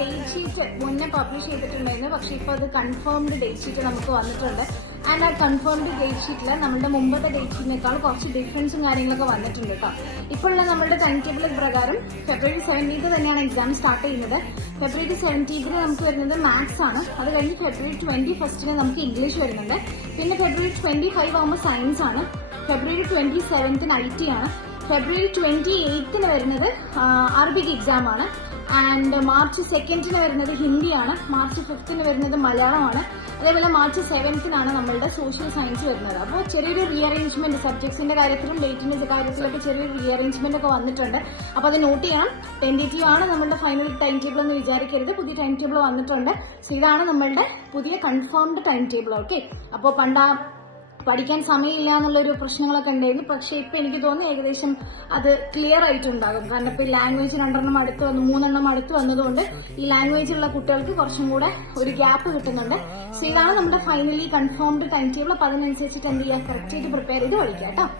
Date sheet മുന്നേ publish ചെയ്തിട്ടുണ്ടായിരുന്നു. പക്ഷെ ഇപ്പോൾ അത് കൺഫേംഡ് ഡേറ്റ് ഷീറ്റ് നമുക്ക് വന്നിട്ടുണ്ട്. ആൻഡ് ആ കൺഫേംഡ് ഡേറ്റ് ഷീറ്റിൽ നമ്മുടെ മുമ്പത്തെ ഡേറ്റ് ഷീറ്റിനേക്കാൾ കുറച്ച് ഡിഫറൻസും കാര്യങ്ങളൊക്കെ വന്നിട്ടുണ്ട് കേട്ടോ. ഇപ്പോഴുള്ള നമ്മുടെ ടൈം ടേബിൾ പ്രകാരം February 17th തന്നെയാണ് എക്സാം സ്റ്റാർട്ട് ചെയ്യുന്നത്. February 17th നമുക്ക് വരുന്നത് മാത്സ് ആണ്. അത് കഴിഞ്ഞ് February 21st നമുക്ക് ഇംഗ്ലീഷ് വരുന്നുണ്ട്. പിന്നെ February 25 ആകുമ്പോൾ സയൻസ് ആണ്. February 27th IT ആണ്. February 28th വരുന്നത് അറബിക് എക്സാം ആണ്. ആൻഡ് March 2nd വരുന്നത് ഹിന്ദിയാണ്. March 5th വരുന്നത് മലയാളമാണ്. അതേപോലെ March 7th നമ്മളുടെ സോഷ്യൽ സയൻസ് വരുന്നത്. അപ്പോൾ ചെറിയൊരു റീഅറേഞ്ച്മെന്റ് സബ്ജക്ട്സിന്റെ കാര്യത്തിലും ഡേറ്റിന്റെ കാര്യത്തിലൊക്കെ ചെറിയൊരു റീഅറേഞ്ച്മെന്റ് ഒക്കെ വന്നിട്ടുണ്ട്. അപ്പോൾ അത് നോട്ട് ചെയ്യണം. ടെന്റേറ്റീവ് ആണ് നമ്മളുടെ ഫൈനൽ ടൈം ടേബിൾ എന്ന് വിചാരിക്കരുത്. പുതിയ ടൈം ടേബിൾ വന്നിട്ടുണ്ട്. സോ ഇതാണ് നമ്മളുടെ പുതിയ കൺഫേംഡ് ടൈം ടേബിൾ. ഓക്കെ, അപ്പോൾ പഠിക്കാൻ സമയമില്ല എന്നുള്ളൊരു പ്രശ്നങ്ങളൊക്കെ ഉണ്ടായിരുന്നു. പക്ഷെ ഇപ്പൊ എനിക്ക് തോന്നുന്നു ഏകദേശം അത് ക്ലിയർ ആയിട്ടുണ്ടാകും. കാരണം ഇപ്പൊ ലാംഗ്വേജ് 3 അടുത്ത് വന്നതുകൊണ്ട് ഈ ലാംഗ്വേജിലുള്ള കുട്ടികൾക്ക് കുറച്ചും കൂടെ ഒരു ഗ്യാപ്പ് കിട്ടുന്നുണ്ട്. സോ ഇതാണ് നമ്മുടെ ഫൈനലി കൺഫേംഡ് ടൈം ടേബിൾ. അപ്പൊ അതിനനുസരിച്ചിട്ട് എന്ത് ചെയ്യുക, കറക്റ്റ് ആയിട്ട് പ്രിപ്പയർ ചെയ്ത് പഠിക്കാം കേട്ടോ.